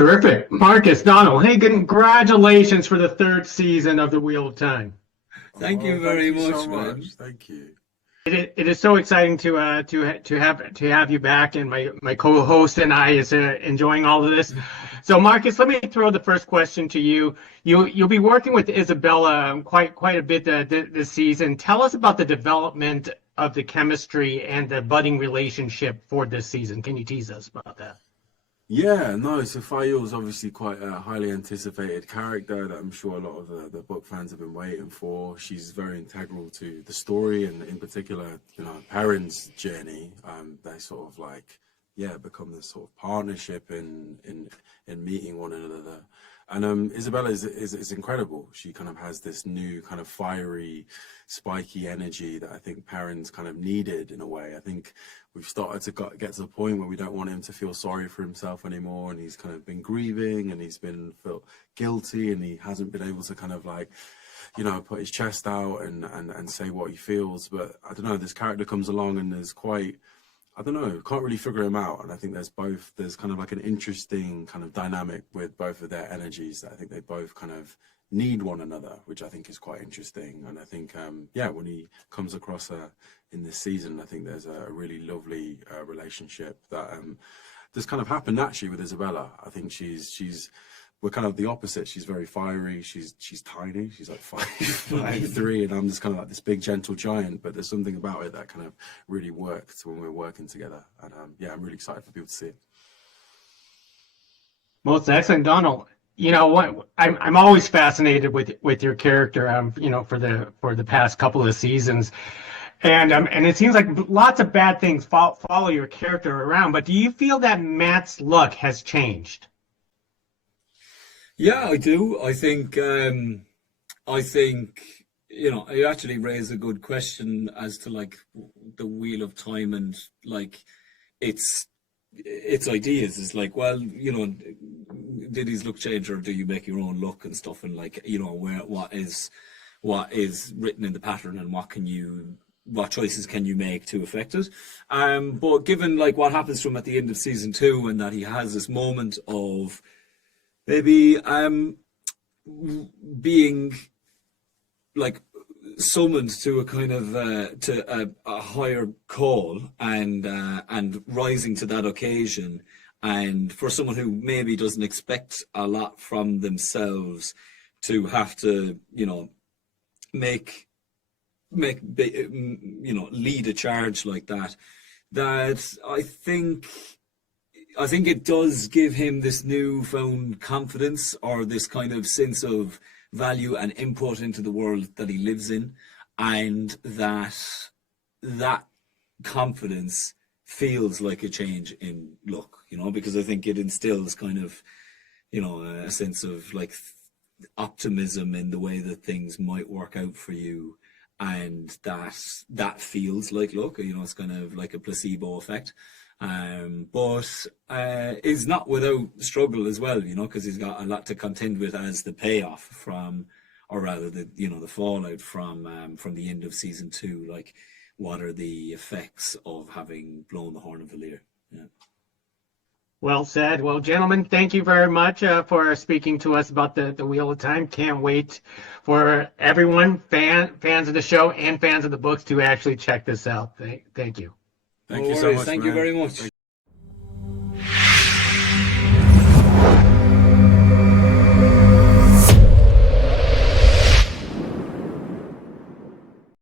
Terrific. Marcus, Donald, hey, congratulations for the third season of The Wheel of Time. Thank you very much, so man. Thank you. It is so exciting to have you back, and my co-host and I is enjoying all of this. So, Marcus, let me throw the first question to you. You'll be working with Isabella quite a bit this season. Tell us about the development of the chemistry and the budding relationship for this season. Can you tease us about that? Yeah, no, so Fayo's obviously quite a highly anticipated character that I'm sure a lot of the book fans have been waiting for. She's very integral to the story, and in particular, Perrin's journey. They sort of become this sort of partnership in meeting one another. And Isabella is incredible. She kind of has this new kind of fiery, spiky energy that I think Perrin's kind of needed in a way. I think we've started to get to the point where we don't want him to feel sorry for himself anymore, and he's kind of been grieving, and he's been felt guilty, and he hasn't been able to kind of put his chest out and say what he feels. But I don't know, this character comes along and there's can't really figure him out. And I think there's kind of like an interesting kind of dynamic with both of their energies that I think they both kind of need one another, which I think is quite interesting. And I think, when he comes across in this season, I think there's a really lovely relationship that just kind of happened naturally with Isabella. I think we're kind of the opposite. She's very fiery. She's tiny. She's like 5'3", and I'm just kind of like this big gentle giant. But there's something about it that kind of really worked when we're working together. And I'm really excited for people to see it. Well, it's excellent, Donald. I'm always fascinated with your character. For the past couple of seasons, and it seems like lots of bad things follow your character around. But do you feel that Matt's luck has changed? Yeah, I do. I think you actually raise a good question as to the Wheel of Time and its ideas. Is did his luck change, or do you make your own luck and stuff? And what is written in the pattern, and what choices can you make to affect it? But given what happens to him at the end of season 2, and that he has this moment of maybe being summoned to a kind of a higher call, and rising to that occasion, and for someone who maybe doesn't expect a lot from themselves to have to lead a charge like that I think it does give him this newfound confidence, or this kind of sense of value and input into the world that he lives in, and that confidence feels like a change in luck, because I think it instills kind of, a sense of optimism in the way that things might work out for you, and that feels like luck. It's kind of like a placebo effect. But is not without struggle as well, because he's got a lot to contend with as the payoff from, or rather the fallout from the end of season 2. What are the effects of having blown the horn of Valir? Yeah. Well said. Well, gentlemen, thank you very much for speaking to us about the Wheel of Time. Can't wait for everyone, fans of the show and fans of the books, to actually check this out. Thank you. Thank you so much. Thank you very much.